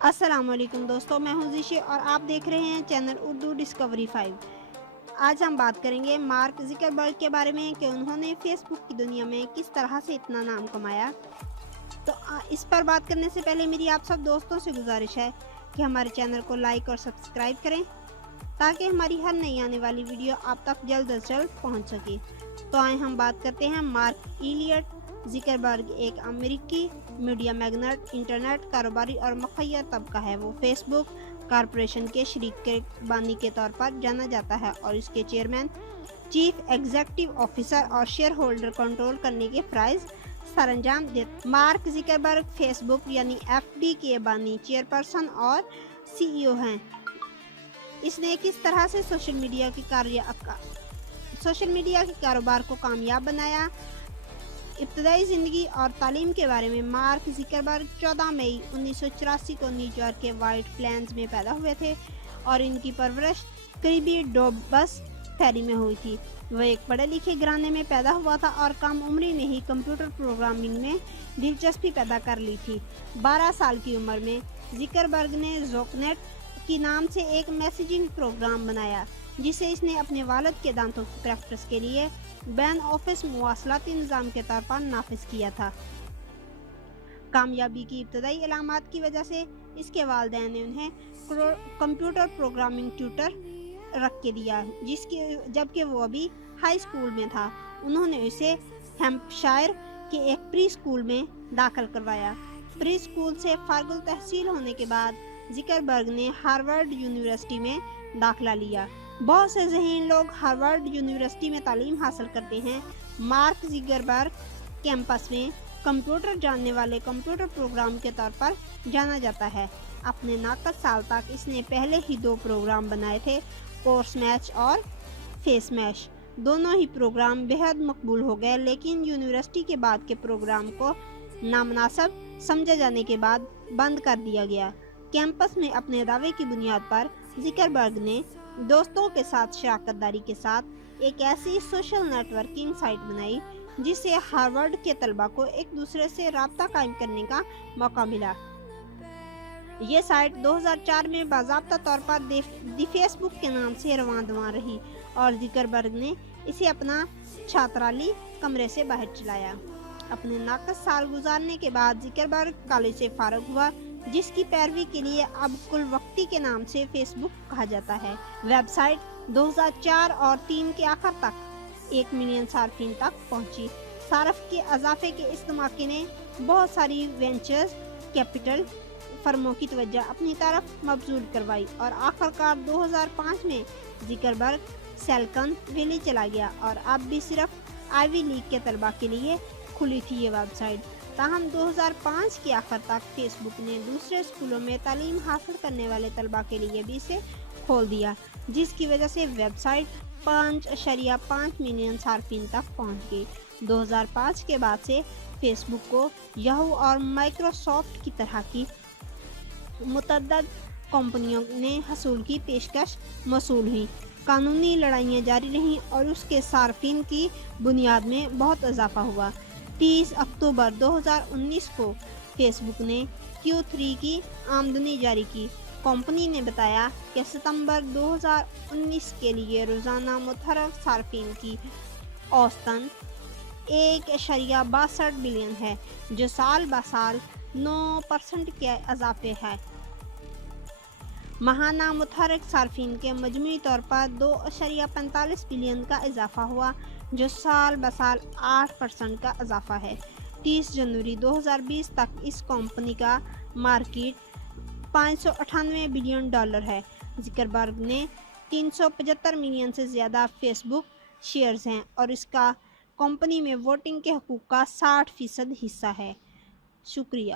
السلام علیکم دوستو، میں ہوں زیشی اور آپ دیکھ رہے ہیں چینل اردو ڈسکوری 5۔ آج ہم بات کریں گے مارک زکربرگ کے بارے میں کہ انہوں نے فیس بک کی دنیا میں کس طرح سے اتنا نام کمایا۔ تو اس پر بات کرنے سے پہلے میری آپ سب دوستوں سے گزارش ہے کہ ہمارے چینل کو لائک اور سبسکرائب کریں تاکہ ہماری ہر نئی آنے والی ویڈیو آپ تک جلد از جلد پہنچ سکے۔ تو آئیں ہم بات کرتے ہیں مارک ایلیٹ زکربرگ ایک امریکی میڈیا میگنٹ، انٹرنیٹ کاروباری اور مخیر طبقہ ہے۔ وہ فیس بک کارپوریشن کے شریک کے بانی کے طور پر جانا جاتا ہے اور اس کے چیئرمین، چیف ایگزیکٹو آفیسر اور شیئر ہولڈر کنٹرول کرنے کے فرائض سر انجام دیتے۔ مارک زکربرگ فیس بک یعنی ایف بی کے بانی، چیئرپرسن اور سی ای او ہیں۔ اس نے کس طرح سے سوشل میڈیا کے کاروبار کو کامیاب بنایا۔ ابتدائی زندگی اور تعلیم کے بارے میں مارک زکربرگ 14 مئی 1984 کو نیو یارک کے وائٹ پلینز میں پیدا ہوئے تھے اور ان کی پرورش قریبی ڈوبس فیری میں ہوئی تھی۔ وہ ایک پڑھے لکھے گھرانے میں پیدا ہوا تھا اور کم عمری میں ہی کمپیوٹر پروگرامنگ میں دلچسپی پیدا کر لی تھی۔ 12 سال کی عمر میں زکربرگ نے زوکنیٹ کے نام سے ایک میسیجنگ پروگرام بنایا جسے اس نے اپنے والد کے دانتوں کی پریکٹس کے لیے بین آفس مواصلاتی نظام کے طور پر نافذ کیا تھا۔ کامیابی کی ابتدائی علامات کی وجہ سے اس کے والدین نے انہیں کمپیوٹر پروگرامنگ ٹیوٹر رکھ کے دیا جبکہ وہ ابھی ہائی اسکول میں تھا۔ انہوں نے اسے ہیمپشائر کے ایک پری اسکول میں داخل کروایا۔ پری اسکول سے فارغ التحصیل ہونے کے بعد زکربرگ نے ہارورڈ یونیورسٹی میں داخلہ لیا۔ بہت سے ذہین لوگ ہارورڈ یونیورسٹی میں تعلیم حاصل کرتے ہیں۔ مارک زکربرگ کیمپس میں کمپیوٹر جاننے والے کمپیوٹر پروگرام کے طور پر جانا جاتا ہے۔ اپنے ناقص سال تک اس نے پہلے ہی 2 پروگرام بنائے تھے، کورس میچ اور فیس میش۔ دونوں ہی پروگرام بہت مقبول ہو گئے، لیکن یونیورسٹی کے بعد کے پروگرام کو نامناسب سمجھے جانے کے بعد بند کر دیا گیا۔ کیمپس میں اپنے دعوے کی بنیاد پر زکربرگ نے دوستوں کے ساتھ شراکت داری کے ساتھ ایک ایسی سوشل نیٹ ورکنگ سائٹ بنائی جس سے ہارورڈ کے طلباء کو ایک دوسرے سے رابطہ قائم کرنے کا موقع ملا۔ یہ سائٹ 2004 میں باضابطہ طور پر دی فیس بک کے نام سے رواں دواں رہی اور زکربرگ نے اسے اپنا چھاترالی کمرے سے باہر چلایا۔ اپنے ناقص سال گزارنے کے بعد زکربرگ کالج سے فارغ ہوا، جس کی پیروی کے لیے اب کل وقتی کے نام سے فیس بک کہا جاتا ہے۔ ویب سائٹ 2004 اور 2003 کے آخر تک 1 ملین صارفین تک پہنچی۔ صارف کے اضافے کے اس دھماکے نے بہت ساری وینچر کیپٹل فرموں کی توجہ اپنی طرف مبذول کروائی اور آخرکار 2005 میں زکربرگ سلیکن ویلی چلا گیا اور اب بھی صرف آئیوی لیگ کے طلباء کے لیے کھلی تھی یہ ویب سائٹ۔ تاہم 2005 کے آخر تک فیس بک نے دوسرے اسکولوں میں تعلیم حاصل کرنے والے طلباء کے لیے بھی اسے کھول دیا، جس کی وجہ سے ویب سائٹ 5.5 ملین صارفین تک پہنچ گئی۔ 2005 کے بعد سے فیس بک کو یاہو اور مائکروسافٹ کی طرح کی متعدد کمپنیوں نے حصول کی پیشکش موصول ہوئی۔ قانونی لڑائیاں جاری رہیں اور اس کے صارفین کی بنیاد میں بہت اضافہ ہوا۔ 30 اکتوبر 2019 کو فیس بک نے Q3 کی آمدنی جاری کی۔ کمپنی نے بتایا کہ ستمبر 2019 کے لیے روزانہ متحرک صارفین کی اوسطاً 1.62 بلین ہے، جو سال بہ سال 9% کے اضافے ہے۔ ماہانہ متحرک صارفین کے مجموعی طور پر 2.45 بلین کا اضافہ ہوا، جو سال بہ سال 8% کا اضافہ ہے۔ 30 جنوری 2020 تک اس کمپنی کا مارکیٹ $598 بلین ہے۔ زکربرگ نے 375 ملین سے زیادہ فیس بک شیئرز ہیں اور اس کا کمپنی میں ووٹنگ کے حقوق کا 60% حصہ ہے۔ شکریہ۔